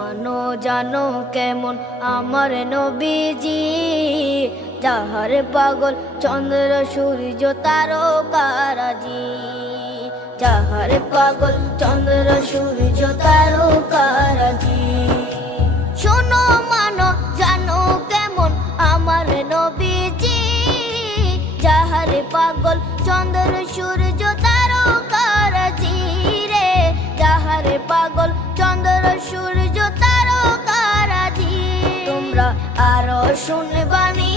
মানো জানো কেমন আমার নবীজি, যাহার পাগল চন্দ্র সূর্য তারকারাজি, যাহার পাগল চন্দ্র সূর্য তারকারাজি। শোনো মানো জানো কেমন আমার নবীজি, যাহার পাগল চন্দ্র সূর্য তারকারাজি রে, যাহার পাগল চন্দ্র সূর্য তারকারাজি। তোমরা আরো শুনবানি